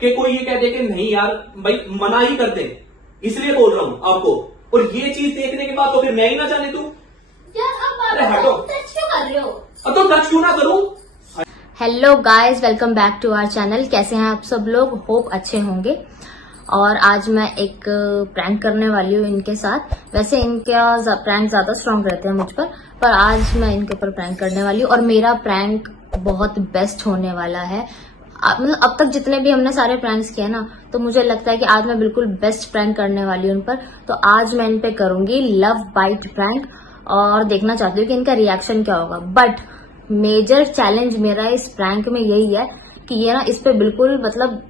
कि कोई ये कह दे कि नहीं यार भाई मना ही कर दे, इसलिए बोल रहा हूं आपको। और ये चीज देखने के बाद तो फिर मैं ही ना जाने दूं यार। अरे हटो, टच क्यों कर रहे हो? अब तो टच क्यों ना करूं। Hello guys, welcome back to our channel. कैसे हैं आप सब लोग? होप अच्छे होंगे। और आज मैं एक प्रैंक करने वाली हूँ इनके साथ। वैसे इनका प्रैंक ज्यादा स्ट्रांग रहते हैं मुझ पर आज मैं इनके ऊपर प्रैंक करने वाली हूँ और मेरा प्रैंक बहुत बेस्ट होने वाला है। मतलब अब तक जितने भी हमने सारे प्रैंक्स किए ना, तो मुझे लगता है कि आज मैं बिल्कुल बेस्ट प्रैंक करने वाली हूँ उन पर। तो आज मैं इन पे करूंगी लव बाइट प्रैंक और देखना चाहती हूँ कि इनका रिएक्शन क्या होगा। बट मेजर चैलेंज मेरा इस प्रैंक में यही है कि ये ना इस पे बिल्कुल मतलब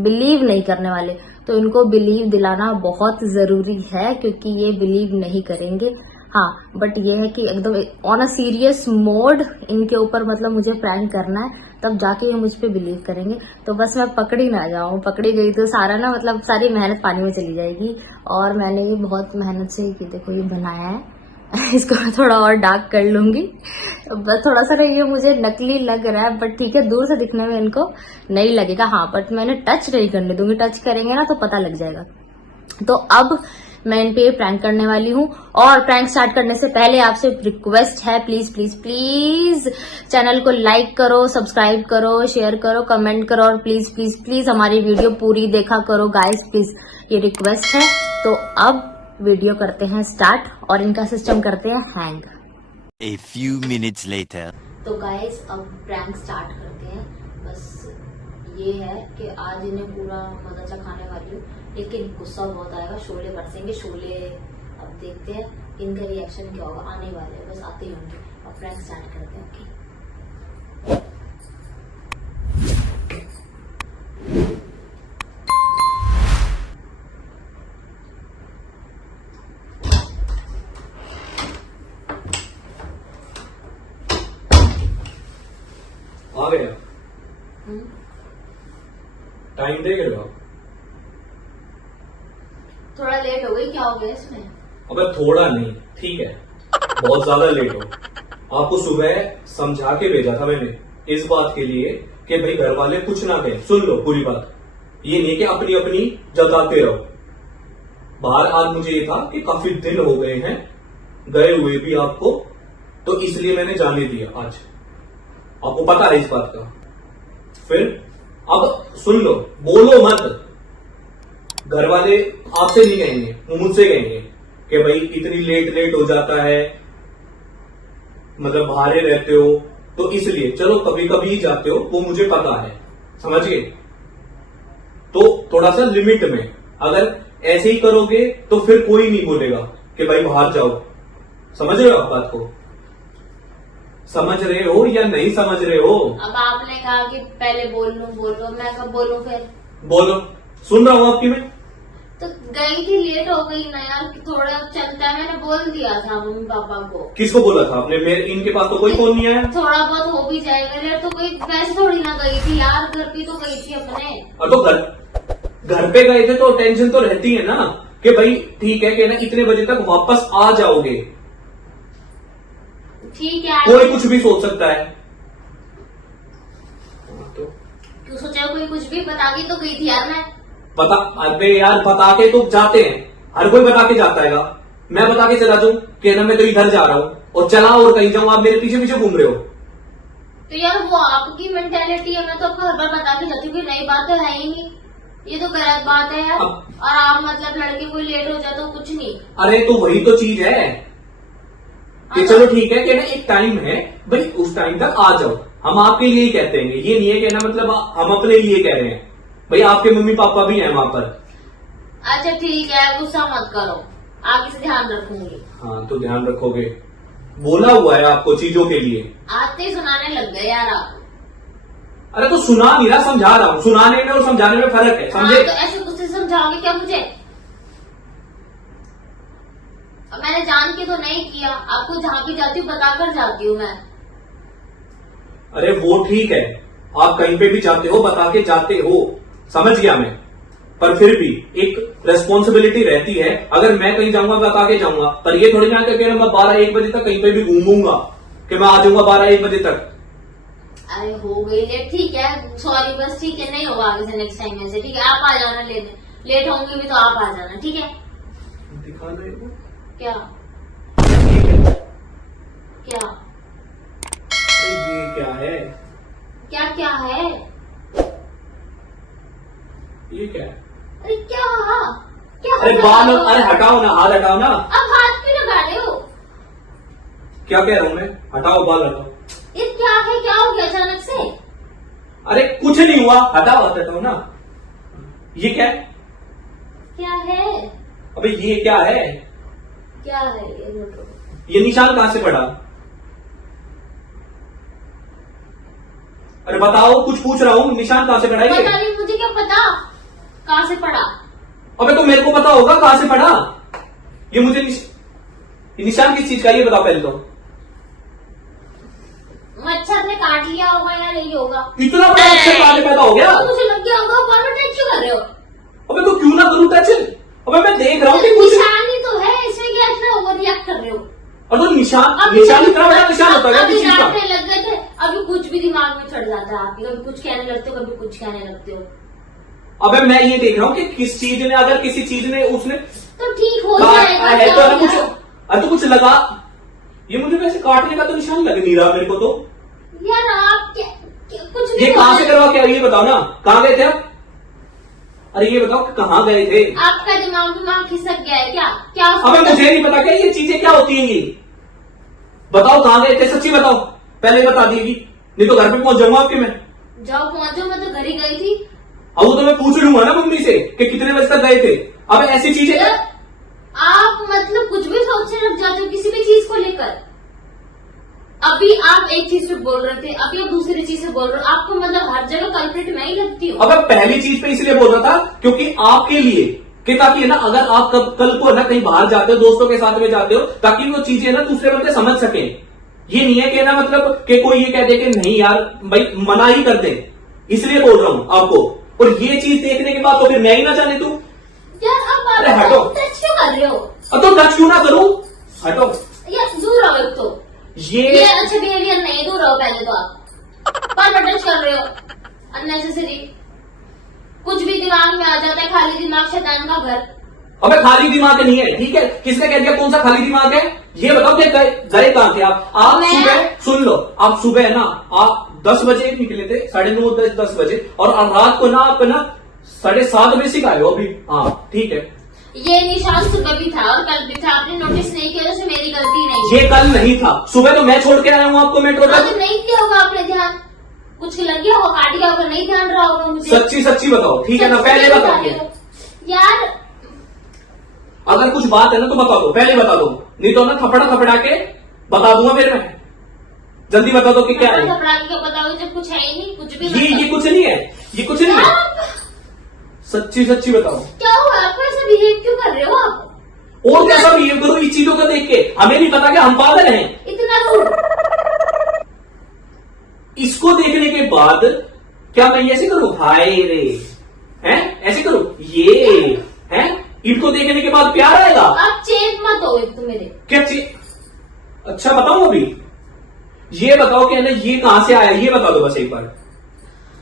बिलीव नहीं करने वाले। तो इनको बिलीव दिलाना बहुत जरूरी है क्योंकि ये बिलीव नहीं करेंगे। हाँ, बट ये है कि एकदम ऑन अ सीरियस मोड इनके ऊपर मतलब मुझे प्रैंक करना है, तब जाके ये मुझ पे बिलीव करेंगे। तो बस मैं पकड़ी ना जाऊं, पकड़ी गई तो सारा ना मतलब सारी मेहनत पानी में चली जाएगी। और मैंने ये बहुत मेहनत से ये देखो ये बनाया है। इसको मैं थोड़ा और डार्क कर लूंगी। बस थोड़ा सा ये मुझे नकली लग रहा है, बट ठीक है, दूर से दिखने में इनको नहीं लगेगा। हाँ, बट मैंने टच नहीं करने दूंगी, टच करेंगे ना तो पता लग जाएगा। तो अब मैं इन पे प्रैंक करने वाली हूँ। और प्रैंक स्टार्ट करने से पहले आपसे रिक्वेस्ट है, प्लीज प्लीज प्लीज चैनल को लाइक करो, सब्सक्राइब करो, शेयर करो, कमेंट करो और प्लीज प्लीज प्लीज हमारी वीडियो पूरी देखा करो गाइस, प्लीज, ये रिक्वेस्ट है। तो अब वीडियो करते हैं स्टार्ट और इनका सिस्टम करते हैं hang. A few minutes later. तो गाइस अब प्रैंक स्टार्ट करते हैं। बस ये है कि आज इन्हें पूरा मजा चखाने वाली हूँ, लेकिन गुस्सा बहुत आएगा, शोले बरसेंगे शोले। अब देखते हैं इनका रिएक्शन क्या होगा। आने वाले हैं, बस आते ही होंगे। अब प्रैंक स्टार्ट करते हैं। ओके, आ गया। टाइम देगा? थोड़ा लेट हो गई, क्या हो गया इसमें? अबे थोड़ा नहीं, ठीक है, बहुत ज्यादा लेट हो। आपको सुबह समझा के भेजा था मैंने इस बात के लिए कि भाई घर वाले कुछ ना कहें, सुन लो पूरी बात। ये नहीं कि अपनी अपनी जताते रहो। बाहर आज मुझे ये था कि काफी दिन हो गए हैं गए हुए भी आपको, तो इसलिए मैंने जाने दिया आज। आपको पता है इस बात का। फिर अब सुन लो, बोलो मत। घर वाले आपसे नहीं कहेंगे, वो मुझसे कहेंगे कि भाई इतनी लेट हो जाता है, मतलब बाहर रहते हो, तो इसलिए चलो कभी कभी ही जाते हो, वो मुझे पता है, समझ गए। तो थोड़ा सा लिमिट में, अगर ऐसे ही करोगे तो फिर कोई नहीं बोलेगा कि भाई बाहर जाओ। समझ रहे हो आप बात को? समझ रहे हो या नहीं समझ रहे हो? अब आपने कहा कि पहले बोल लो, मैं कब बोलूं फिर? बोलो, सुन रहा हूं आपकी मैं। तो गई थी, लेट हो गई ना यार, थोड़ा चलता है, मैंने बोल दिया था मम्मी पापा को। किसको बोला था आपने? मेरे इनके पास तो कोई फोन नहीं आया। थोड़ा बहुत हो भी जाएगा यार, तो कोई वैसे थोड़ी ना गई थी यार, घर पे तो गई थी अपने। और तो घर पे गए थे तो टेंशन तो रहती है ना कि भाई ठीक है कि ना इतने बजे तक वापस आ जाओगे। ठीक है, कोई कुछ भी सोच सकता है। तो क्यों सोचा? कोई कुछ भी बता के तो गई थी यार मैं। बता, अबे यार बता के तो जाते हैं, हर कोई बता के जाता है। मैं बता के चला जाऊं कि ना मैं तो इधर जा रहा हूं और चला और कहीं जाऊं, आप मेरे पीछे पीछे घूम रहे हो। तो यार वो आपकी मेंटेलिटी है, मैं तो आपको हर बार बता के जाती हूँ कि नई बात तो है ही नहीं, ये तो गलत बात है यार। और आप मतलब लड़के कोई लेट हो जाए तो कुछ नहीं। अरे तो वही तो चीज है कि चलो ठीक है कि ना एक टाइम है भाई, उस टाइम तक आ जाओ। हम आपके लिए ही कहते हैं, ये नहीं है कि ना मतलब हम अपने लिए कह रहे हैं। भाई आपके मम्मी पापा भी हैं वहां पर। अच्छा ठीक है, गुस्सा मत करो, आगे से ध्यान रखूंगी। हाँ तो ध्यान रखोगे, बोला हुआ है आपको चीजों के लिए। आते ही सुनाने लग गए यार आप। अरे तो सुना नहीं रहा, समझा रहा हूँ। सुनाने में और समझाने में फर्क है, समझे? तो ऐसे गुस्से से समझाओगे क्या मुझे? मैंने जान के तो नहीं किया, आपको जहाँ भी जाती हूँ बताकर जाती हूँ मैं। अरे वो ठीक है, आप कहीं पे भी जाते हो बता के जाते हो, समझ गया मैं। पर फिर भी एक रेस्पॉन्सिबिलिटी रहती है। अगर मैं कहीं जाऊंगा बता के जाऊंगा, पर ये थोड़ी ना करके मैं 12-1 बजे तक कहीं पे भी घूमूंगा कि मैं आ जाऊंगा 12-1 बजे तक। अरे हो गई लेट, ठीक है, सॉरी, बस ठीक है, नहीं होगा आगे से, नेक्स्ट टाइम ऐसे, ठीक है, आप आ जाना, लेट होंगे भी तो आप आ जाना, ठीक है। दिखा रहे हो क्या क्या ये क्या है? क्या क्या है? ये क्या है? अरे क्या क्या अरे बाल, अरे हटाओ ना, हाथ हटाओ ना। अब हाथ क्यों लगा रहे हो? क्या कह रहा हूं मैं? हटाओ बाल, हटाओ। ये क्या है, क्या हो गया अचानक से? अरे कुछ नहीं हुआ, हटाओ हाथ, हटाओ ना। ये क्या है? क्या है? अबे ये क्या है? क्या है ये? बोलो। ये निशान कहां से पड़ा? अरे बताओ, कुछ पूछ रहा हूँ, निशान कहां से पड़ा ये? पता नहीं, मुझे क्या पता कहाँ से पड़ा। अबे तो मेरे को पता होगा कहां से पड़ा। ये मुझे ये निशान किस चीज का, ये बताओ पहले तो। मच्छर ने काट लिया होगा या नहीं होगा? इतना बड़ा मच्छर कहां से पैदा हो गया? तो मुझे लग गया होगा, बार टच क्यों कर रहे हो? अबे तो क्यों ना करूं टच? अबे मैं देख रहा हूँ कि कुछ, निशान ही तो है, इसमें क्या इतना ओवर रिएक्ट कर रहे हो? और तो निशान इतना बड़ा निशान होता है किस चीज का? अभी लग गए थे, अभी कुछ भी दिमाग में चढ़ जाता है आपके, कभी कुछ कहने लगते हो, कभी कुछ कहने लगते हो। अबे मैं ये देख रहा हूँ कि किस चीज ने, अगर किसी चीज ने उसने तो ठीक हो काटा जाएगा, है क्या तो हो है कुछ, गया? अरे तो कुछ लगा। ये मुझे वैसे काटने का तो निशान लग नहीं रहा मेरे को तो। यार आप कुछ नहीं ये कहां से बोल करवा के आए, ये बताओ ना, कहां गए थे आप? अरे ये बताओ कहां गए थे? आपका दिमाग खिसक गया है क्या? क्या अबे मुझे नहीं पता क्या ये चीजें क्या होती हैं ये। बताओ कहां गए थे, सच्ची बताओ, पहले ही बता देगी, नहीं तो घर पे पहुंच जाऊंगा आपके मैं। जाओ पहुंचो, मैं तो घर ही गई थी। अब वो तो मैं पूछ लूंगा ना मम्मी से कि कितने बजे तक गए थे। अब ऐसी चीजें, यार, आप मतलब कुछ भी सोचने लग जाते हो किसी भी चीज को लेकर। अभी आप एक चीज पे बोल रहे थे, अभी आप दूसरी चीज से बोल रहे हो, आपको मतलब हर जगह कल्प्रिट मैं ही लगती हूँ। अब पहली चीज पे इसलिए बोल रहा था क्योंकि आपके लिए, कि ताकि है ना, अगर आप कल को है ना कहीं बाहर जाते हो, दोस्तों के साथ में जाते हो, ताकि वो चीजें ना दूसरे बंदे समझ सके। ये नहीं है कि ना मतलब कि कोई ये कह दे कि नहीं यार भाई मना ही कर दे, इसलिए बोल रहा हूं आपको। और ये चीज देखने के बाद तो फिर मैं ही ना जाने तू। यार अब अरे आप हटो। टच क्यों कर रहे हो? अब तो टच क्यों ना करूं, हटो। यार दूर रहो, एक तो ये अच्छा बिहेवियर नहीं है, दूर रहो पहले तो आप। पर टच कर रहे हो अननेसेसरी, कुछ भी दिमाग में आ जाता है, खाली दिमाग शैतान का घर। अबे खाली दिमाग नहीं है, ठीक है, किसने कह दिया कौन सा खाली दिमाग है? ये बताओ कि गए कहां थे आप? सुबह सुन लो, आप सुबह है ना, आप 10 बजे निकले थे, 9:30 10 बजे, और रात को ना आप ना 7:30 बजे से आए हो अभी। हाँ ठीक है, ये निशान सुबह भी था और कल भी था, आपने नोटिस नहीं किया, तो मेरी गलती नहीं है। ये कल नहीं था, सुबह तो मैं छोड़ के आया हूँ आपको मेट्रो हाँ, तक। तो नहीं किया होगा आपने ध्यान, कुछ लग गया होगा, काट गया होगा, नहीं ध्यान रहा होगा मुझे। सच्ची सच्ची बताओ, ठीक है ना, पहले बता दो। यार अगर कुछ बात है ना तो बता दो, पहले बता दो, नहीं तो ना थपड़ा के बता दूंगा फिर मैं। जल्दी बता दो कि क्या है। घबरा के क्या बताओगे जब कुछ है ही नहीं, कुछ भी ये कुछ नहीं है, ये कुछ नहीं है, सच्ची सच्ची बताओ। क्या हुआ आपको, ऐसा बिहेव क्यों कर रहे हो आप? और कैसा बिहेव करो इस चीजों को देख के? हमें नहीं पता कि हम पागल हैं। इतना रूड। इसको देखने के बाद क्या मैं ऐसे करूं, हाय रे, हैं ऐसे करूं, ये हैं, इनको देखने के बाद प्यार आएगा? आप चेप मत हो एक तो मेरे। क्या चीज? अच्छा बताओ अभी, ये बताओ कि है ना ये कहां से आया, ये बता दो बस एक बार,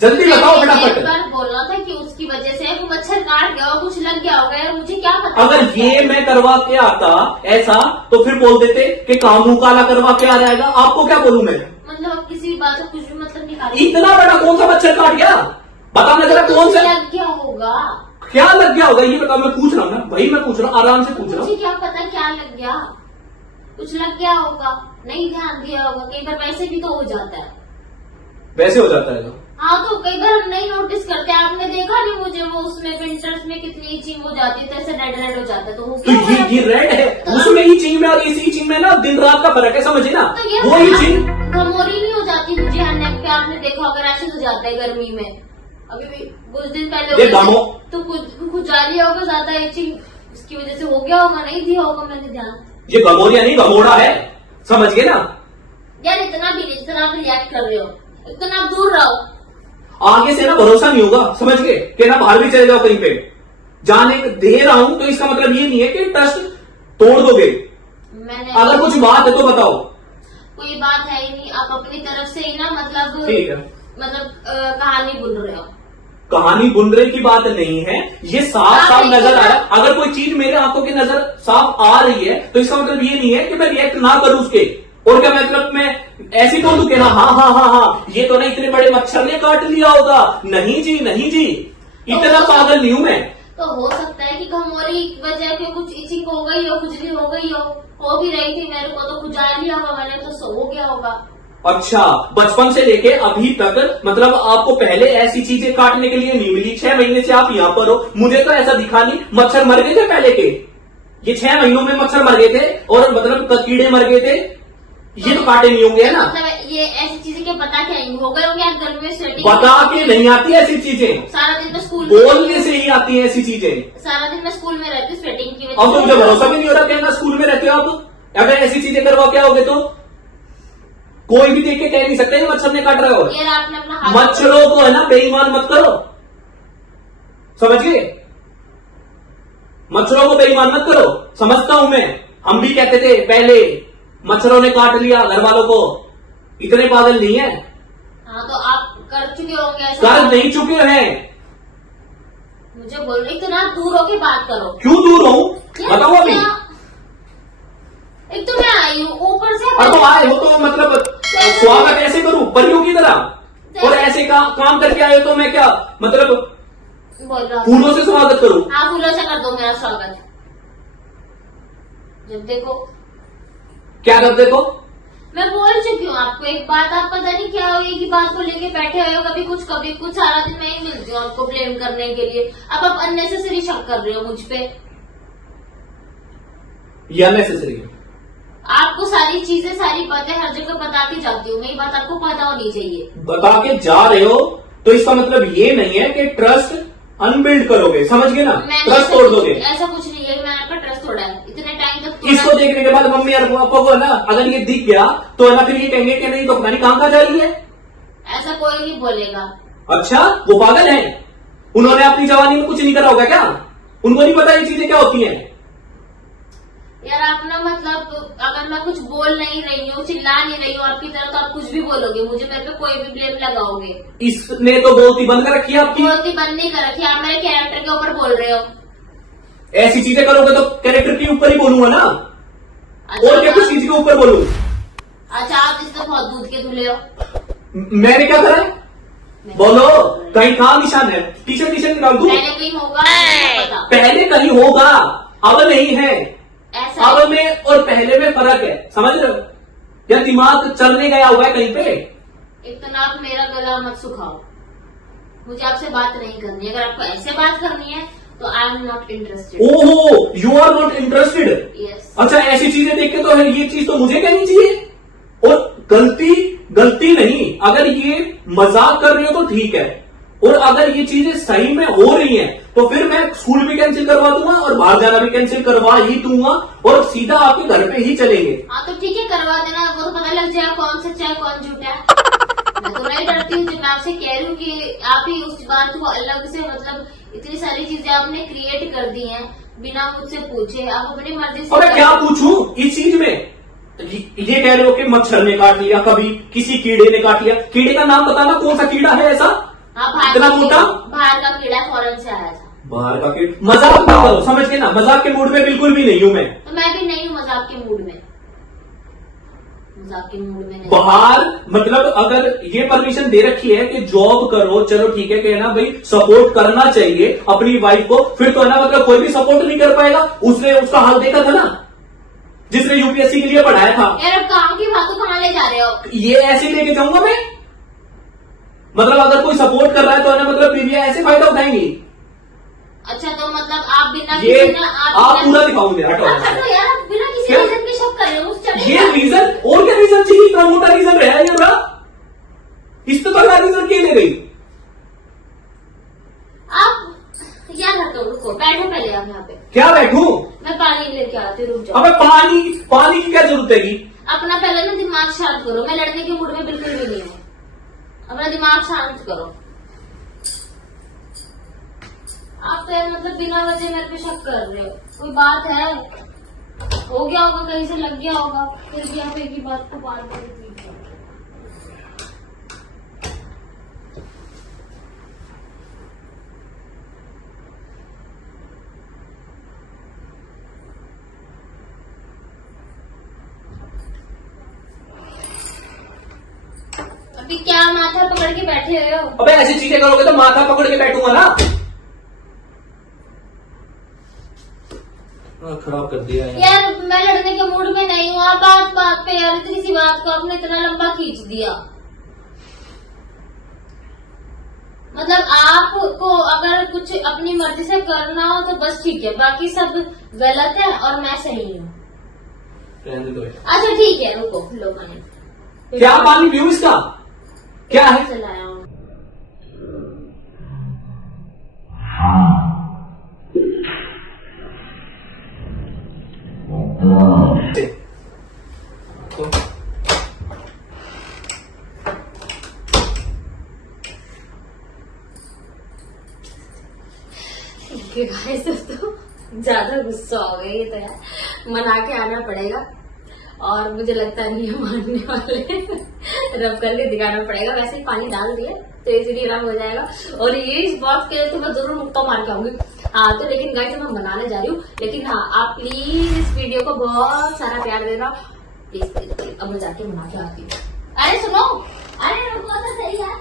जल्दी बताओ एक फटाफट। बार बोलना था कि उसकी वजह से वो मच्छर काट गया और कुछ लग गया होगा, यार मुझे क्या पता। अगर ये मैं करवा के आता ऐसा तो फिर बोल देते कि काम मुंह काला करवा के आ जाएगा, आपको क्या बोलूं मैं? मतलब आप किसी भी बात से कुछ भी मतलब निकाल। इतना बड़ा कौन सा मच्छर काट गया, बताना जरा कौन सा लग गया होगा। क्या लग गया होगा ये बताओ, मैं पूछ रहा हूं ना भाई, मैं पूछ रहा हूं, आराम से पूछ रहा मुझे हूं। क्या पता क्या लग गया, कुछ लग गया होगा, नहीं ध्यान दिया होगा, कई बार वैसे भी तो हो जाता है। वैसे हो जाता है ना? हाँ तो कई बार हम नहीं नोटिस करते, आपने देखा नहीं मुझे, वो उसमें विंटर्स में कितनी इचिंग हो जाती है, तो ऐसे रेड हो जाता है, तो हो तो ये रेड है, उसमें इचिंग में और इस इचिंग में ना दिन रात का फर्क है, समझे ना? तो ये वो इचिंग घमोरी नहीं हो जाती मुझे नेक पे, आपने देखा होगा रैशेज हो जाता है गर्मी में। अभी भी कुछ दिन पहले ये घमो तो कुछ जारी होगा, ज्यादा इचिंग इसकी वजह से हो गया होगा, नहीं दिया होगा मैंने ध्यान। ये गमोरिया नहीं गमोड़ा है, समझ गए ना? यार इतना भी नहीं, इतना आप रिएक्ट कर रहे हो, इतना आप दूर रहो। आगे से ना भरोसा नहीं होगा, समझ गए कि ना बाहर भी चले जाओ कहीं पे, जाने दे रहा हूं तो इसका मतलब ये नहीं है कि ट्रस्ट तोड़ दोगे। मैंने अगर कुछ बात है तो बताओ। कोई बात है ही नहीं। आप अपनी तरफ से ही ना मतलब ठीक है, कहानी बुन रहे हो। कहानी बुन रहे की बात नहीं है, ये साफ साफ नजर आ रहा है। अगर कोई चीज मेरे आंखों की नजर साफ आ रही है तो इसका मतलब ये नहीं है कि मैं रिएक्ट ना करूं उसके। और क्या मतलब मैं ऐसी बोल दूं कि हाँ, ये तो ना इतने बड़े मच्छर ने काट लिया होगा। नहीं जी, नहीं जी, इतना पागल नहीं हूं मैं। तो हो सकता है कि घमौरी वजह के कुछ इचिंग हो गई हो, खुजली हो गई हो भी रही थी, मेरे को तो खुजा लिया होगा मैंने, तो सो हो गया होगा। अच्छा, बचपन से लेके अभी तक मतलब आपको पहले ऐसी चीजें काटने के लिए नहीं मिली। 6 महीने से आप यहाँ पर हो, मुझे तो ऐसा दिखा नहीं। मच्छर मर गए थे पहले के, ये 6 महीनों में मच्छर मर गए थे और मतलब कीड़े मर गए थे, ये तो काटे नहीं होंगे, है ना? मतलब ये ऐसी चीजें क्या बता के आई हो गए होंगे आज गर्मी में स्वेटिंग? बता के नहीं आती ऐसी चीजें, सारा दिन मैं स्कूल बोलने से ही आती है ऐसी चीजें। सारा दिन मैं स्कूल में रहती हूँ स्वेटिंग की वजह अब तो से। मुझे भरोसा भी नहीं हो रहा कहना स्कूल में रहते हो आप। अगर ऐसी चीजें करवा क्या होगे तो कोई भी देख के कह नहीं सकता ये मच्छर ने काट रहा हो। यार आपने अपना हाथ मच्छरों को है ना बेईमान मत करो, समझ गए? मच्छरों को बेईमान मत करो, समझता हूं मैं। हम भी कहते थे पहले मच्छरों ने काट लिया घर वालों को, इतने पागल नहीं है। हाँ तो आप कर चुके होंगे ऐसा? कर नहीं चुके हैं। मुझे बोल रही तो ना दूर होके बात करो। क्यों दूर हूं बताओ अभी। एक तो मैं आई हूँ ऊपर से। और तो आए हो तो मतलब स्वागत ऐसे करूं परियों की तरह, और ऐसे काम करके आए हो तो मैं क्या मतलब बोल रहा हूँ फूलों से स्वागत करूं? हाँ फूलों से कर दो मेरा स्वागत। जब देखो क्या कर देखो, मैं बोल चुकी हूँ आपको एक बात, आप पता नहीं क्या हो एक ही बात को लेके बैठे हुए हो, कभी कुछ सारा दिन मैं ही मिलती हूँ आपको ब्लेम करने के लिए। अब आप अननेसेसरी शक कर रहे हो मुझ पे। या नेसेसरी है? आपको सारी चीजें सारी बातें हर जगह बताती जाती हूँ, मेरी बात आपको पता होनी चाहिए। बता के जा रहे हो तो इसका मतलब ये नहीं है कि ट्रस्ट अनबिल्ड करोगे, समझ गए ना? ट्रस्ट तोड़ दोगे, ऐसा कुछ नहीं है। मैंने आपका ट्रस्ट तोड़ा है इतने टाइम तक। इसको देखने के बाद मम्मी और पापा को ना अगर ये दिख गया तो है ना फिर ये कहेंगे कि नहीं तो पता नहीं कहां जा रही है। ऐसा कोई नहीं बोलेगा। अच्छा, वो पागल है, उन्होंने अपनी जवानी में कुछ नहीं करा होगा क्या? उनको नहीं पता ये चीजें क्या होती हैं? यार आप ना मतलब अगर मैं कुछ बोल नहीं रही हूँ, चिल्ला नहीं रही हूँ आपकी तरह, तो आप कुछ भी बोलोगे मुझे, मेरे पे कोई भी ब्लेम लगाओगे। इसने तो बोलती बंद कर रखी है आपकी। बोलती बंद नहीं कर रखी, आप मेरे कैरेक्टर के ऊपर बोल रहे हो। ऐसी चीजें करोगे तो कैरेक्टर के ऊपर ही बोलूंगा ना, और क्या कुछ चीज के ऊपर बोलूं? अच्छा आप इससे बहुत दूध के धुले हो। मैंने क्या करा है? बोलो, कहीं कहाँ निशान है? टी शर्ट निकाल दूं? पहले कहीं होगा मुझे पता। पहले कहीं होगा, अब नहीं है। ऐसा अब में और पहले में फर्क है, समझ रहे हो? या दिमाग चलने गया हुआ है कहीं पे? एक तो ना आप मेरा गला मत सुखाओ, मुझे आपसे बात नहीं करनी। अगर आपको ऐसे बात करनी है तो आई एम नॉट इंटरेस्टेड। ओहो, you are not interested? Yes. अच्छा, ऐसी चीजें देख के तो है ये चीज तो मुझे कहनी चाहिए। और गलती नहीं, अगर ये मजाक कर रही हो तो ठीक है, और अगर ये चीजें सही में हो रही हैं तो फिर मैं स्कूल भी कैंसिल करवा दूंगा और बाहर जाना भी कैंसिल करवा ही दूंगा और सीधा आपके घर पे ही चलेंगे। हाँ तो ठीक है करवा देना, वो तो पता लग जाएगा कौन सच्चा है कौन झूठा है। मैं तो नहीं डरती हूँ, जब मैं आपसे कह रही हूँ कि आप ही उस बात को अलग से मतलब इतनी सारी चीजें आपने क्रिएट कर दी हैं बिना मुझसे पूछे, आप अपनी मर्जी से। और मैं क्या पूछूं इस चीज में? ये कह रहे हो कि मच्छर ने काट लिया, कभी किसी कीड़े ने काट लिया। कीड़े का नाम बताना, कौन सा कीड़ा है ऐसा? हाँ इतना मोटा? बाहर का कीड़ा फौरन से आया था। बाहर का कीड़ा? मजाक ना करो, समझ गए ना? मजाक के मूड में बिल्कुल भी नहीं हूं मैं। तो मैं भी नहीं हूँ मजाक के मूड में, मजाक के मूड में नहीं। बाहर मतलब अगर ये परमिशन दे रखी है कि जॉब करो, चलो ठीक है, कहना भाई सपोर्ट करना चाहिए अपनी वाइफ को, फिर तो है ना मतलब कोई भी सपोर्ट नहीं कर पाएगा। उसने उसका हाल देखा था ना, जिसने यूपीएससी के लिए पढ़ाया था। यार अब काम की बातों कहाँ ले जा रहे हो? ये ऐसे लेके जाऊंगा मैं? मतलब अगर कोई सपोर्ट कर रहा है तो है ना मतलब बीवियां ऐसे फायदा उठाएंगी। अच्छा तो मतलब आप बिना ये किसी ना आप पूरा दिखाओगे, हटो। हटो यार, आप बिना किसी क्या? रीजन के शक कर रहे हो उस चढ़े। ये रीजन और क्या रीजन चाहिए? इतना मोटा रीजन रहा ये बड़ा, इस तो तगड़ा रीजन क्यों ले गई? आप यार हटो, रुको, बैठो पहले आप यहाँ पे। क्या बैठूं? मैं पानी लेके आती हूँ, रुक जाओ। अबे पानी की क्या जरूरत है? अपना पहले ना दिमाग शांत करो, मैं लड़ने के मूड में बिल्कुल भी नहीं हूँ। अपना दिमाग शांत करो। आप तो यार मतलब बिना वजह मेरे पे शक कर रहे हो, कोई बात है? हो गया होगा, कहीं से लग गया होगा, फिर भी आप एक ही बात को बार बार रिपीट कर रहे हो। अभी क्या माथा पकड़ के बैठे हुए हो? अबे ऐसी चीजें करोगे तो माथा पकड़ के बैठूंगा ना। खराब कर दिया यार मैं लड़ने के मूड में नहीं हूँ। आप बात बात पे यार इतनी सी बात को आपने इतना लंबा खींच दिया। मतलब आपको अगर कुछ अपनी मर्जी से करना हो तो बस ठीक है, बाकी सब गलत है और मैं सही हूँ। रहने दो। अच्छा ठीक है, रुको, लो पानी। क्या पानी पीऊं इसका? क्या है? चलाया हूँ। गाइस तो ज्यादा गुस्सा हो गई, ये तो यार मना के आना पड़ेगा और मुझे लगता नहीं है मानने वाले। रब करके दिखाना पड़ेगा। वैसे ही पानी डाल दिया तो इजीली रब हो जाएगा। और ये इस बात के तो मैं जरूर मुक्का मार के आऊंगी। हाँ तो लेकिन गाइस मैं बनाने जा रही हूँ, लेकिन हाँ आप प्लीज इस वीडियो को बहुत सारा प्यार देना प्लीज। अब मैं जाके बना के आती हूँ। अरे सुनो, अरे रुको तो सही है।